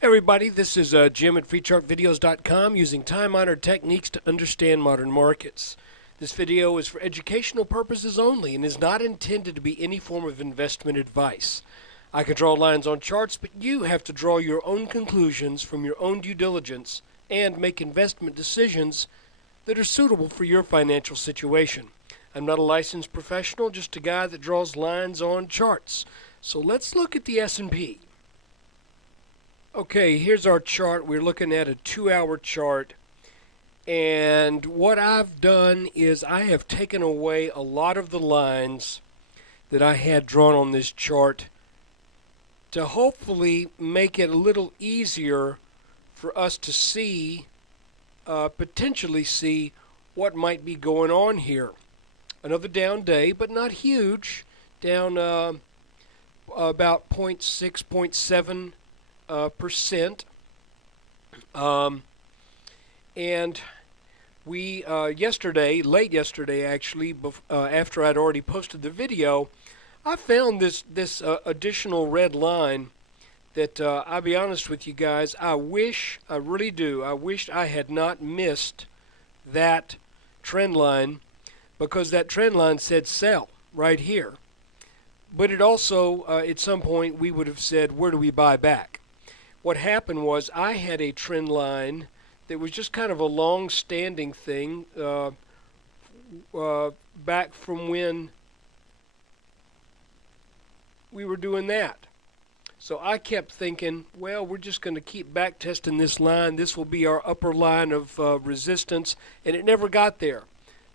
Everybody, this is Jim at FreeChartVideos.com using time-honored techniques to understand modern markets. This video is for educational purposes only and is not intended to be any form of investment advice. I can draw lines on charts, but you have to draw your own conclusions from your own due diligence and make investment decisions that are suitable for your financial situation. I'm not a licensed professional, just a guy that draws lines on charts. So let's look at the S&P. Okay, here's our chart. We're looking at a 2-hour chart. And what I've done is I have taken away a lot of the lines that I had drawn on this chart to hopefully make it a little easier for us to see, potentially see what might be going on here. Another down day, but not huge. Down about 0.6, 0.7 percent. And we late yesterday actually, after I'd already posted the video, I found this additional red line that I'll be honest with you guys, I really do, I wished I had not missed that trend line, because that trend line said sell right here. But it also, at some point, we would have said, where do we buy back? What happened was I had a trend line that was just kind of a long-standing thing back from when we were doing that. So I kept thinking, well, we're just going to keep back testing this line. This will be our upper line of resistance, and it never got there.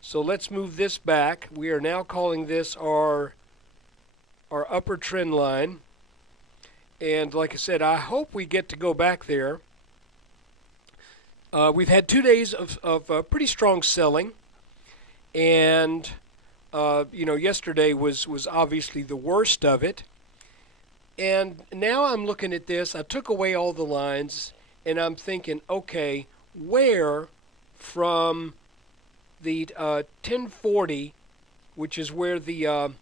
So let's move this back. We are now calling this our upper trend line. And like I said, I hope we get to go back there. We've had 2 days of pretty strong selling, and yesterday was obviously the worst of it. And now I'm looking at this. I took away all the lines, and I'm thinking, okay, where from the 1040, which is where the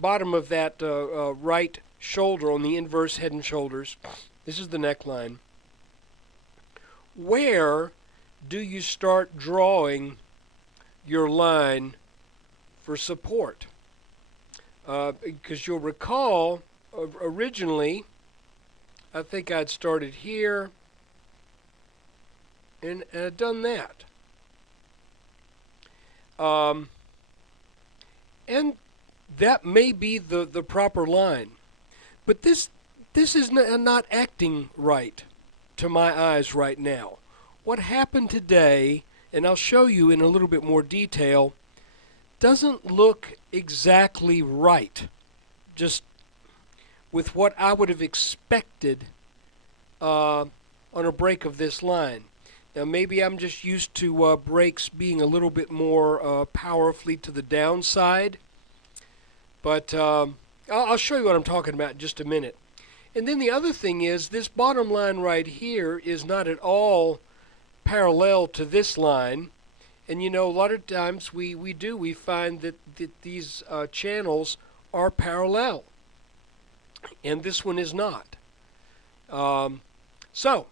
bottom of that right shoulder on the inverse head and shoulders, this is the neckline, where do you start drawing your line for support? Because you'll recall originally I think I'd started here and I'd done that, and that may be the proper line. But this is not acting right to my eyes right now. What happened today, and I'll show you in a little bit more detail, doesn't look exactly right, just with what I would have expected on a break of this line. Now maybe I'm just used to breaks being a little bit more powerfully to the downside, but I'll show you what I'm talking about in just a minute. And then the other thing is, this bottom line right here is not at all parallel to this line. And a lot of times we find that these channels are parallel, and this one is not. So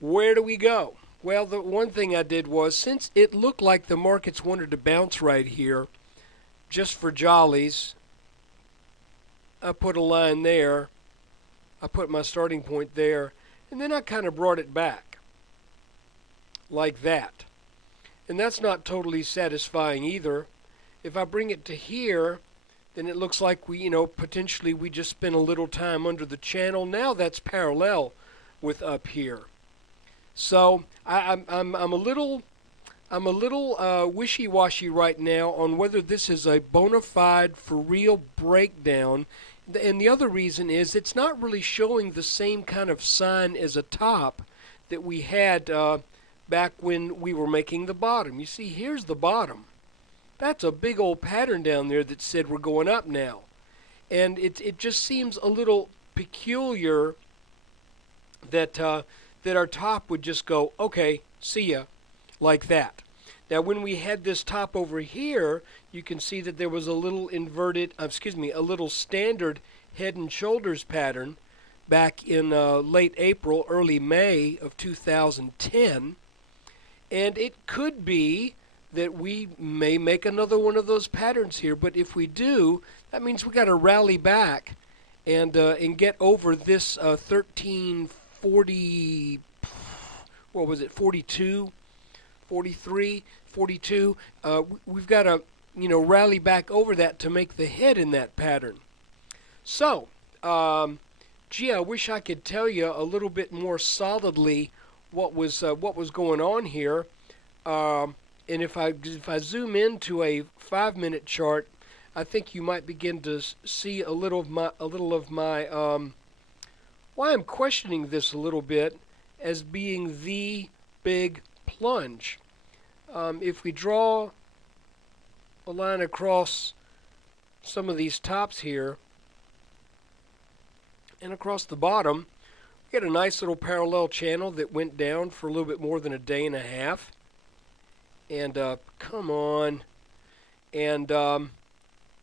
where do we go? Well, the one thing I did was, since it looked like the markets wanted to bounce right here, just for jollies, I put a line there, I put my starting point there, and then I kind of brought it back like that. And that's not totally satisfying either. If I bring it to here, then it looks like we, potentially we just spent a little time under the channel. Now that's parallel with up here. So I'm a little wishy-washy right now on whether this is a bona fide, for real breakdown. And the other reason is it's not really showing the same kind of sign as a top that we had back when we were making the bottom. You see, here's the bottom. That's a big old pattern down there that said we're going up now. And it just seems a little peculiar that our top would just go, okay, see ya, like that. Now when we had this top over here, you can see that there was a little inverted, a little standard head and shoulders pattern back in late April, early May of 2010. And it could be that we may make another one of those patterns here. But if we do, that means we got to rally back and get over this 1340, what was it, 42, 43, 42. We've got to, rally back over that to make the head in that pattern. So, gee, I wish I could tell you a little bit more solidly what was going on here. And if I zoom into a 5-minute chart, I think you might begin to see a little of my why I'm questioning this a little bit as being the big plunge. If we draw a line across some of these tops here and across the bottom, we get a nice little parallel channel that went down for a little bit more than a day and a half. And come on, and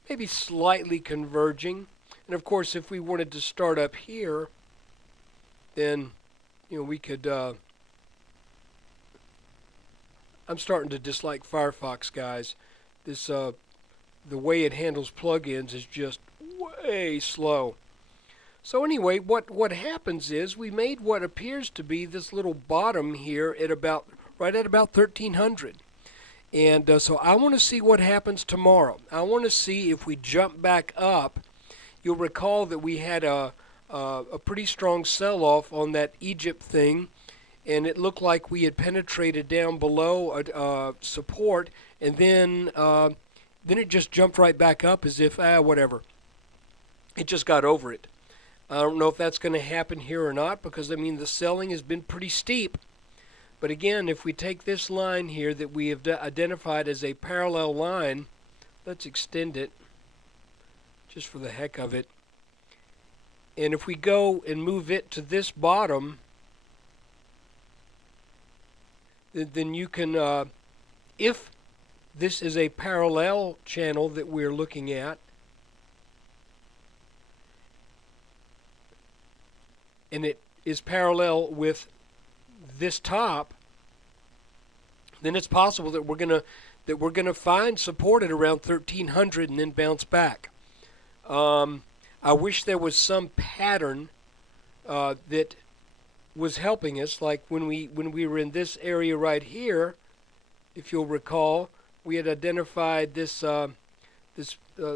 maybe slightly converging. And of course, if we wanted to start up here, then we could. I'm starting to dislike Firefox, guys. This the way it handles plugins is just way slow. So anyway, what happens is we made what appears to be this little bottom here at right at about 1300. And so I want to see what happens tomorrow. I want to see if we jump back up. You'll recall that we had a pretty strong sell-off on that Egypt thing, and it looked like we had penetrated down below support, and then it just jumped right back up as if, whatever. It just got over it. I don't know if that's going to happen here or not because, the selling has been pretty steep. But again, if we take this line here that we have identified as a parallel line, let's extend it just for the heck of it. And if we go and move it to this bottom, then you can, if this is a parallel channel that we're looking at, and it is parallel with this top, then it's possible that we're gonna find support at around 1300 and then bounce back. I wish there was some pattern that was helping us, like when we were in this area right here. If you'll recall, we had identified this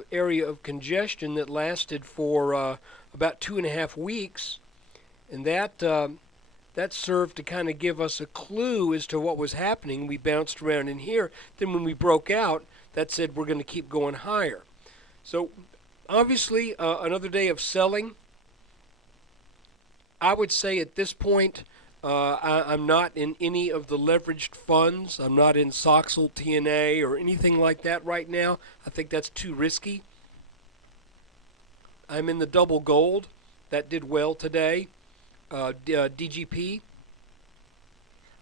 area of congestion that lasted for about 2.5 weeks, and that served to kind of give us a clue as to what was happening. We bounced around in here. Then when we broke out, that said we're going to keep going higher. So obviously another day of selling. I would say at this point I'm not in any of the leveraged funds. I'm not in Soxal, TNA, or anything like that right now. I think that's too risky. I'm in the double gold. That did well today. DGP.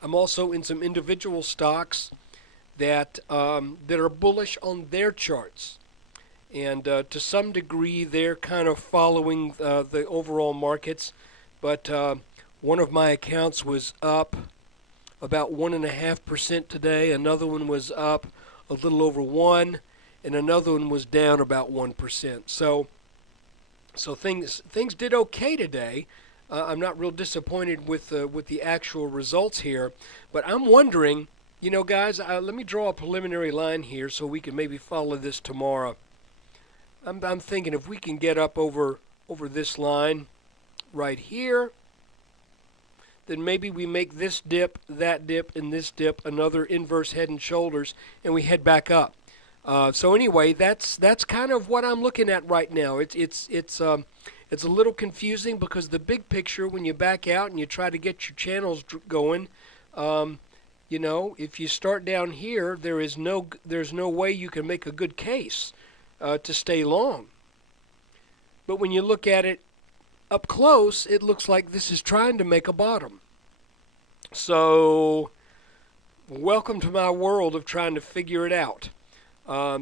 I'm also in some individual stocks that are bullish on their charts, and to some degree they're kind of following the overall markets. But one of my accounts was up about 1.5% today. Another one was up a little over 1%, and another one was down about 1%. So things did okay today. I'm not real disappointed with the actual results here, but I'm wondering, guys, let me draw a preliminary line here so we can maybe follow this tomorrow. I'm thinking if we can get up over this line right here, then maybe we make this dip, that dip, and this dip another inverse head and shoulders, and we head back up. So anyway, that's kind of what I'm looking at right now. It's a little confusing because the big picture, when you back out and you try to get your channels going, if you start down here, there's no way you can make a good case to stay long. But when you look at it up close, it looks like this is trying to make a bottom. So, welcome to my world of trying to figure it out.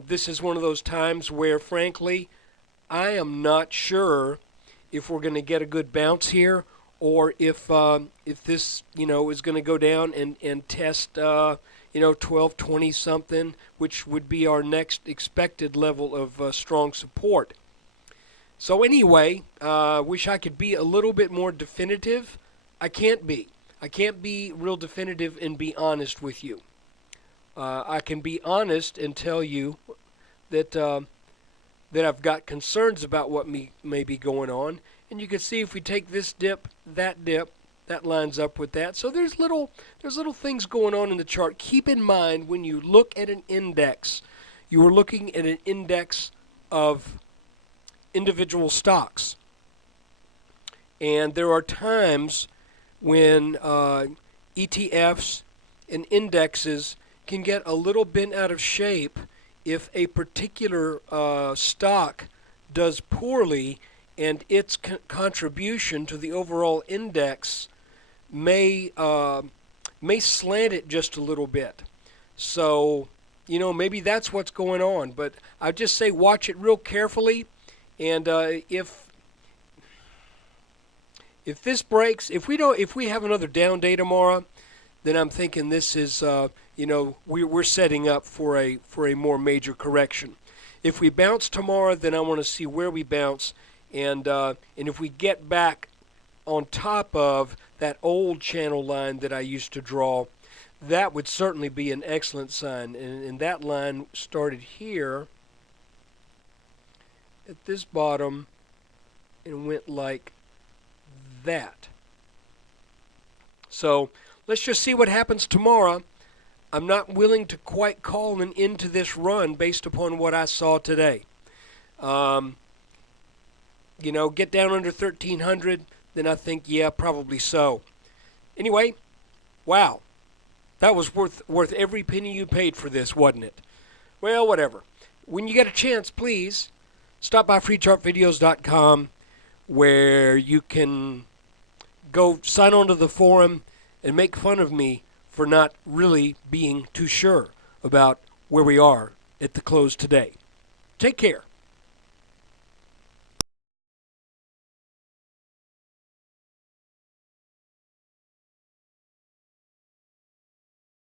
This is one of those times where, frankly, I am not sure if we're going to get a good bounce here, or if this is going to go down and test 1220 something, which would be our next expected level of strong support. So anyway, wish I could be a little bit more definitive. I can't be. I can't be real definitive and be honest with you. I can be honest and tell you that that I've got concerns about what may be going on. And you can see if we take this dip, that lines up with that. So there's little things going on in the chart. Keep in mind when you look at an index, you are looking at an index of individual stocks. And there are times when ETFs and indexes can get a little bent out of shape if a particular stock does poorly, and its contribution to the overall index may slant it just a little bit. So, maybe that's what's going on. But I just say watch it real carefully, and if this breaks, if we have another down day tomorrow, then I'm thinking this is we're setting up for a more major correction. If we bounce tomorrow, then I want to see where we bounce. And if we get back on top of that old channel line that I used to draw, that would certainly be an excellent sign. And that line started here at this bottom and went like that. So let's just see what happens tomorrow. I'm not willing to quite call an end to this run based upon what I saw today. Get down under 1,300, then I think, yeah, probably so. Anyway, wow. That was worth every penny you paid for this, wasn't it? Well, whatever. When you get a chance, please stop by freechartvideos.com, where you can go sign on to the forum and make fun of me for not really being too sure about where we are at the close today. Take care.